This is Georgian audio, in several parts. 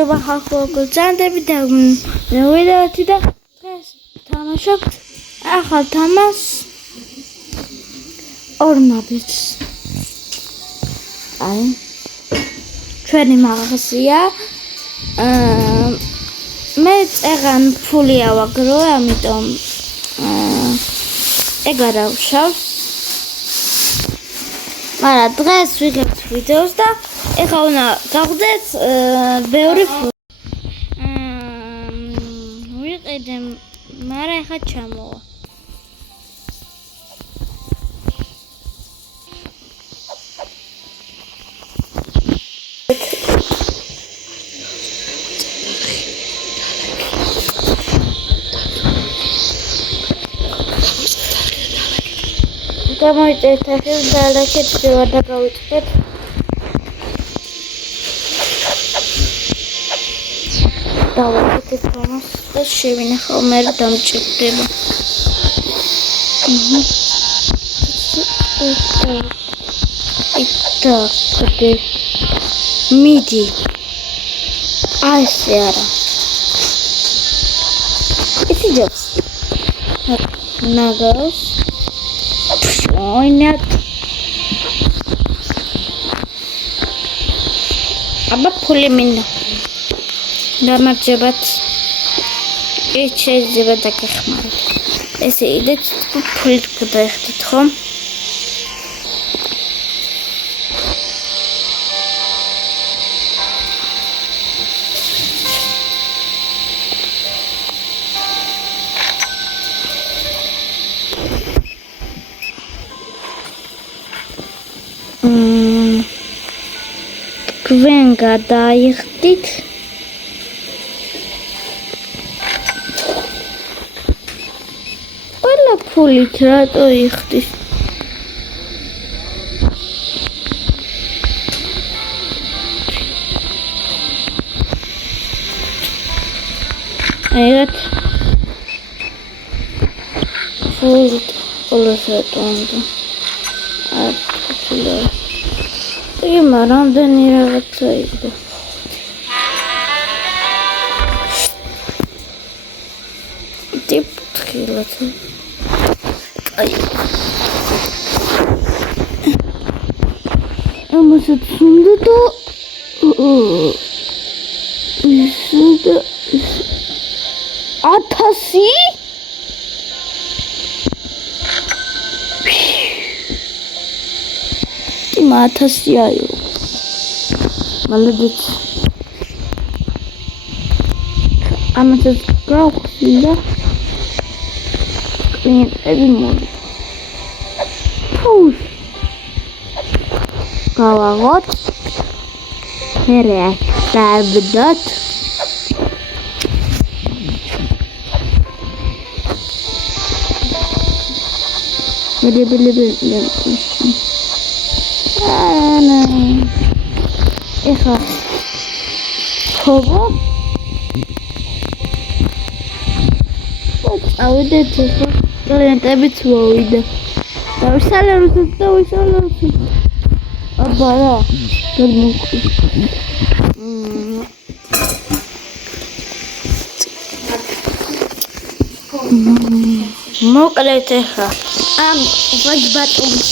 მოგესალმება ხალხო, გრძანდები და ვიდეოთი და დღეს თამაშობთ ახალ თამაშს ორნაბიც. აი ჩვენი მაღაზია მე წეგან ფული ავაგრო, ამიტომ ეგ არ ავშავს. მაგრამ დღეს ვიღებთ ვიდეოს და ეხლა უნდა გავხდეთ ბევრი ვიყიდე, მაგრამ ეხლა ჩამოვა. გამოიწეთ ახლა დალექეთ და გავიწყეთ. დავაკეთეთ ამას და შევინახავ, მე დამჭირდება. იტაკდე მიდი ასე არა ისი ჯობს ნაგავს ოინათ აბა ფული მინდა გამარჯობათ. ეს შეიძლება დაგეხმაროთ. ესე იდეც ფულით გადაიხდით ხომ? გვენ გადაიხდით ყველა ფულით რატო იხდის? აიღეთ ფულით ყველას რატო უნდა არტკულა იმა რამდენი რაღაცა იქდა. ტიპთხილად. აი. ამასაც უნდა და ისე 1000 1000 молодец. ამასაც გავხსნა კლიენტები მოდი. ფუს გავაღოთ მერე დავდოთ ეხლა ხობო წავიდეთ ეხლა კლიენტებიც მოვიდა. დავისალამთ აბა რა გადმოკვი მოკლედ ეხლა ამ ვაჯბატონს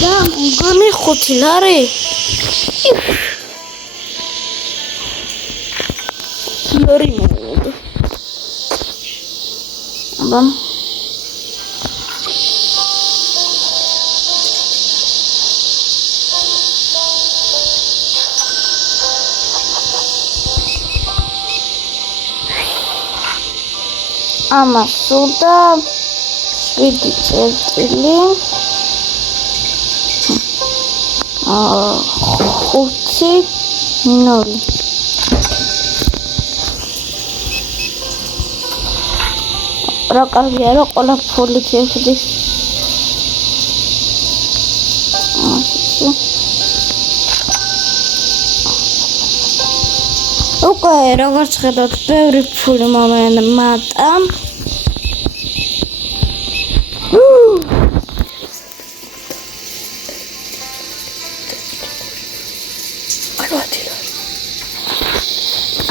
და მგონი 5 ლარი ლარი მოვიდა. აბა ამას უნდა 7 წერტილი 5 0 რა კარგია რომ ყველა ფულით ეხდის. უკვე როგორც ხედავთ ბევრი ფული მომატა.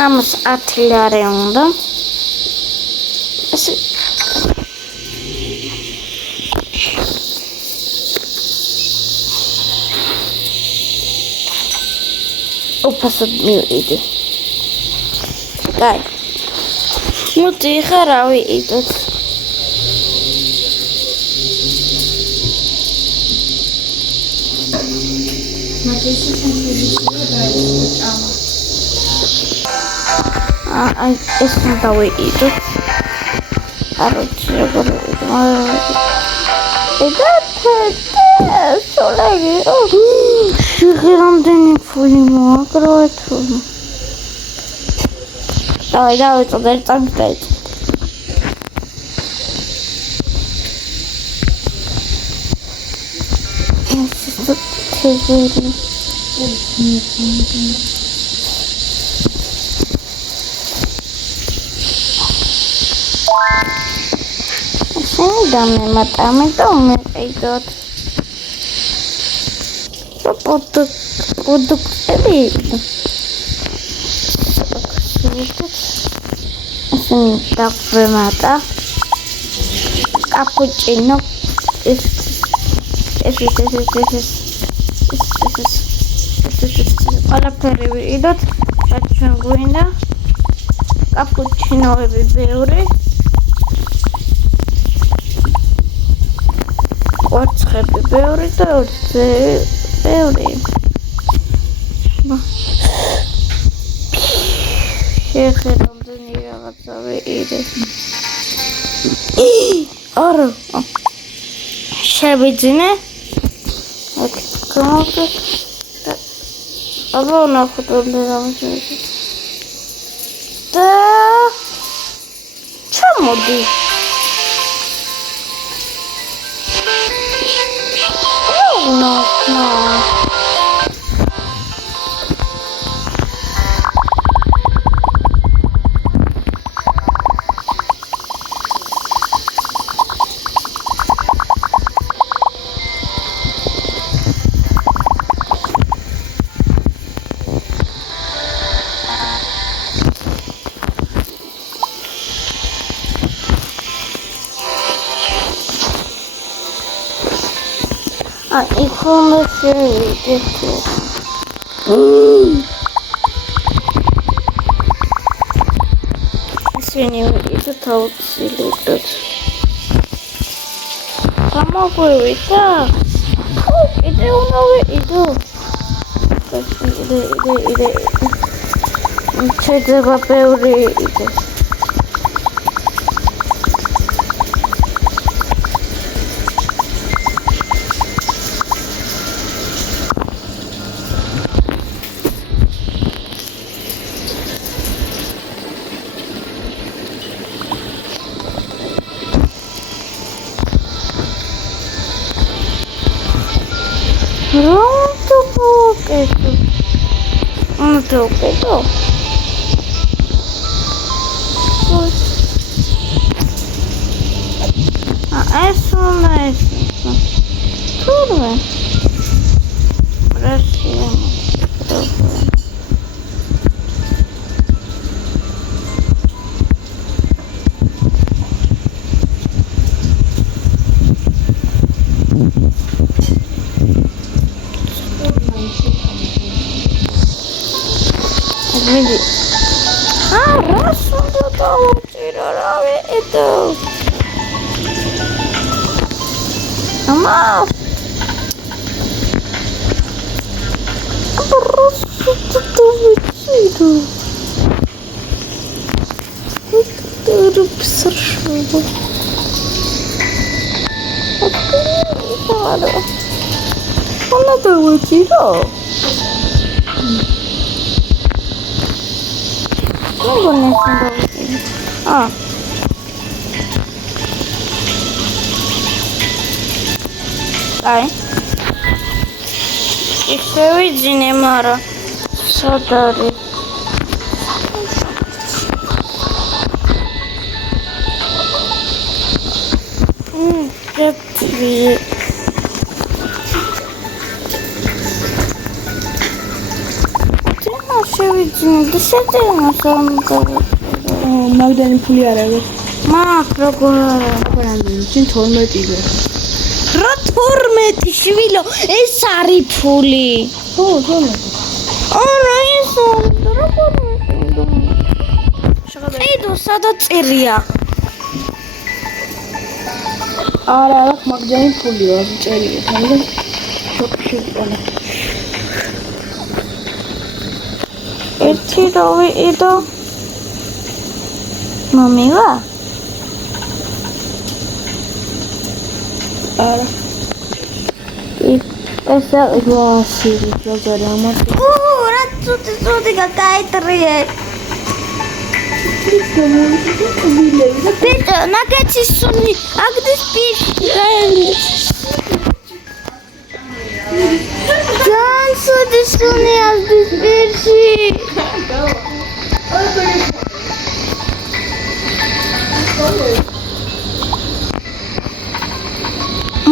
ამას 10 ლარი უნდა. ესე უფასოდ მივიდი. კაი. მოდი ხა რა ვიყიდოთ. ეს უნდა ვიყიდოთ. აროჩი როგორ სოლეგი შეგრამდენი ფული მოაკროეთო. დავай წოდერ წამწეთ. Dame matame tome eidot. Produk edit. Asin takve mata. Cappuccino. Alla peri edot. Faccio guida. Cappuccino e beure. Otsxebi ბევრი და ბევრი. შეხედამდენი რაღაცა ვიყიდე. არა. შევიძინე. აქ გამოვიდე. აბა ნახოთ რამდენი და ჩამოდი. No. Ik vond het dit. Извини, это толстый. Помогу это. Иди иду. Иди. Че треба ბევრი иди. Pronto, poqueto. Não tô poqueto. Isso não é isso. Tudo bem. Pra cima. Vedi. Rosso tutto itu. Mama. Rosso tutto itu. Itu besar banget. Ada. Mana tahu itu? Não nesse bagulho. Ah. Ai. Isso é o Idine, Mara. Saudade. Já vi. Tem uma cheia de დისერტი მაგდანი ფული არ არის. მაგ როგორ რამდენი? წინ 12 იგო. რა 12 შვილო ეს არის ფული ხო, 12. არა ეს როგორ ედო სადაც წერია არა, მაგდანი ფულია, წერია. მაგრამ შოპში ყოლა. ერთი რავი ედო მომივა არა. ესა ვასილი ზოგადად ამას. რა ცუდი გაკაიტრიე ბიჭო ნაკეცი სუნი აგდის პირში ძალიან ცუდი სუნი აგდის პირში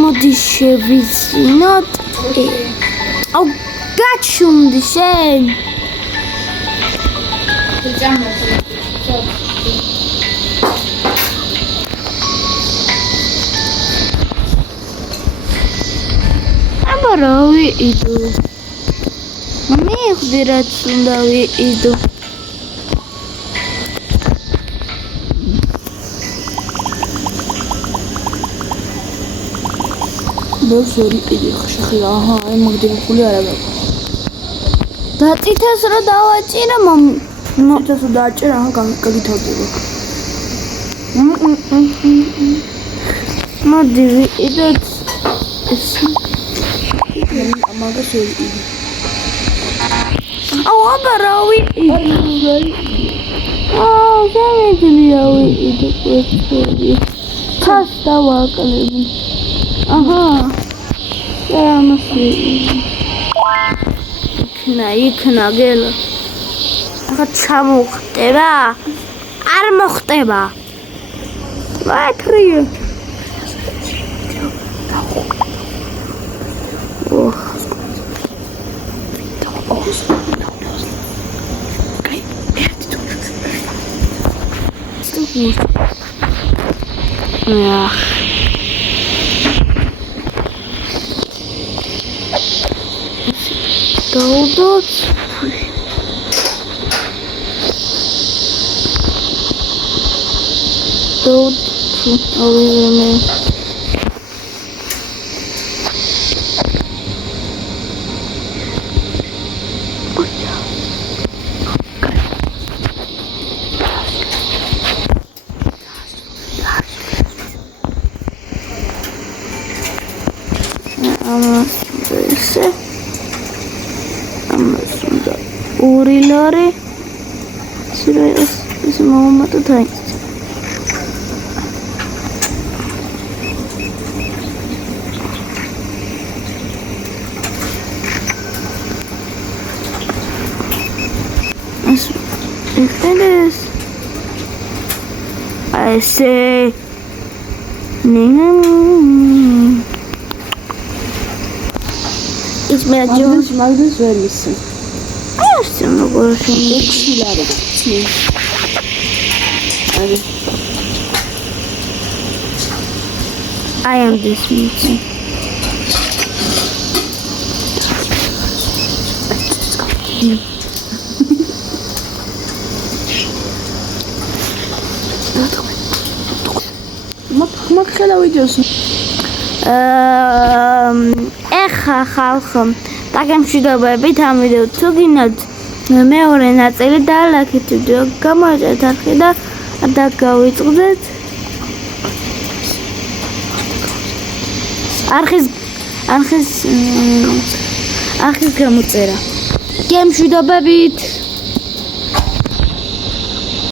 მოდი შევიცინოთ აუ გაჩუმდი შენ აბა რა ვიყიდო მე ხდი რაც უნდა ვიყიდო ბოლსორი ყიდი ხში აჰა აი მაგდანი ფული არ აქვს. დაწითეს რა დავაჭირა ეს დააჭერა აჰა გაგითავდება. მოდი ვიყიდოთ ეს მაგას ვიყიდი. აუ აბა რა ვიყიდო აუ შემიძლია რა ვიყიდო ყველი თას დავაკლები აჰა ამასი იქნა გელა ახლა ჩამოხტება არ მოხტება ვაკრიე Dolduç. Dolduç. Alıyorum. Ama böylese. Aslında uğrileri sıraya bizim olmadı da Üfleriz I say მაგდეს ვერ ისე. ასე როგორ შეიძლება ცი. აი. I am this meeting. მაგ ხელა ვიდეოს. ეხა ხალხო დაგემშვიდობებით ამ ვიდეო თუ გინდათ მეორე ნაწილი დალაიქეთ ვიდეო გამოიწერეთ არხი და დაგავიწყდეთ არხის გამოწერა გემშვიდობებით